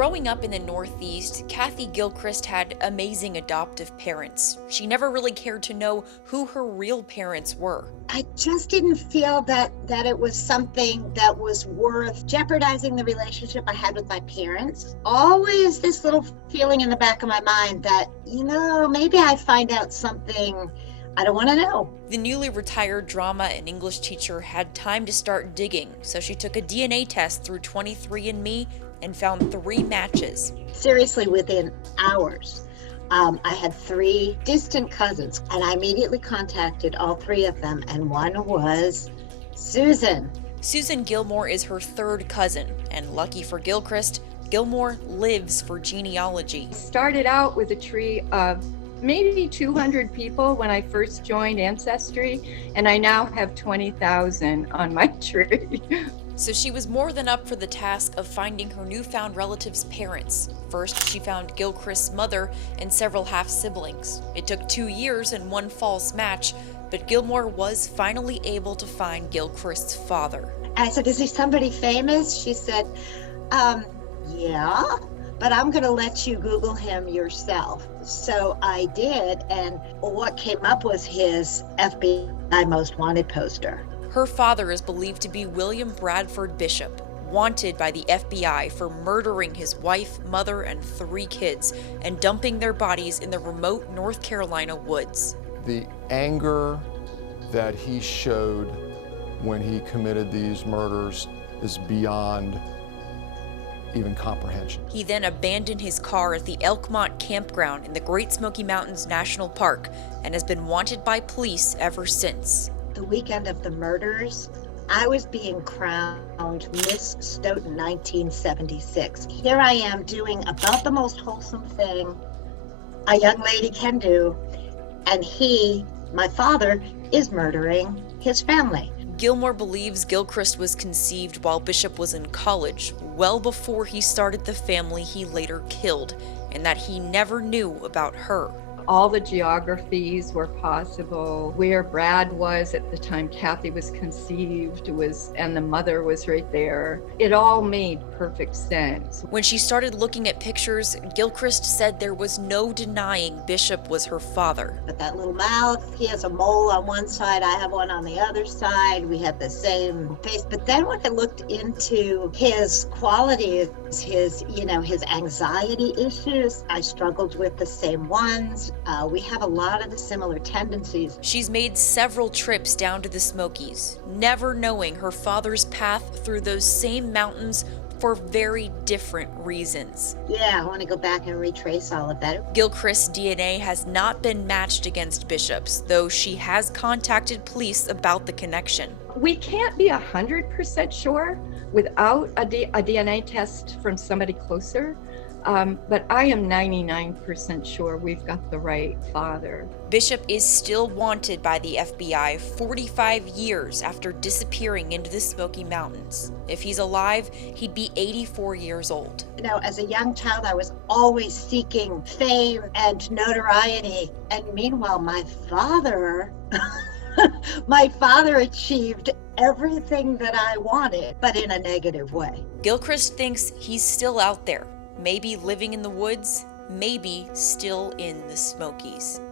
Growing up in the Northeast, Kathy Gilchrist had amazing adoptive parents. She never really cared to know who her real parents were. I just didn't feel that it was something that was worth jeopardizing the relationship I had with my parents. Always this little feeling in the back of my mind that, maybe I find out something I don't want to know. The newly retired drama and English teacher had time to start digging, so she took a DNA test through 23andMe and found 3 matches. Seriously, within hours. I had 3 distant cousins, and I immediately contacted all 3 of them, and one was Susan. Susan Gilmore is her 3rd cousin, and lucky for Gilchrist, Gilmore lives for genealogy. Started out with a tree of maybe 200 people when I first joined Ancestry, and I now have 20,000 on my tree. So she was more than up for the task of finding her newfound relatives' parents. First, she found Gilchrist's mother and several half-siblings. It took 2 years and 1 false match, but Gilmore was finally able to find Gilchrist's father. I said, "Is he somebody famous?" She said, yeah, but I'm going to let you Google him yourself. So I did, and what came up was his FBI Most Wanted poster. Her father is believed to be William Bradford Bishop, wanted by the FBI for murdering his wife, mother, and 3 kids and dumping their bodies in the remote North Carolina woods. The anger that he showed when he committed these murders is beyond even comprehension. He then abandoned his car at the Elkmont campground in the Great Smoky Mountains National Park and has been wanted by police ever since. The weekend of the murders, I was being crowned Miss Stoughton 1976. Here I am doing about the most wholesome thing a young lady can do, and he, my father, is murdering his family. Gilmore believes Gilchrist was conceived while Bishop was in college, well before he started the family he later killed, and that he never knew about her. All the geographies were possible. Where Brad was at the time Kathy was conceived and the mother was right there. It all made perfect sense. When she started looking at pictures, Gilchrist said there was no denying Bishop was her father. But that little mouth, he has a mole on one side, I have one on the other side. We had the same face. But then when I looked into his qualities, his anxiety issues, I struggled with the same ones. We have a lot of the similar tendencies. She's made several trips down to the Smokies, never knowing her father's path through those same mountains for very different reasons. Yeah, I want to go back and retrace all of that. Gilchrist's DNA has not been matched against Bishop's, though she has contacted police about the connection. We can't be 100% sure without a DNA test from somebody closer. But I am 99% sure we've got the right father. Bishop is still wanted by the FBI 45 years after disappearing into the Smoky Mountains. If he's alive, he'd be 84 years old. As a young child, I was always seeking fame and notoriety. And meanwhile, my father achieved everything that I wanted, but in a negative way. Gilchrist thinks he's still out there. Maybe living in the woods, maybe still in the Smokies.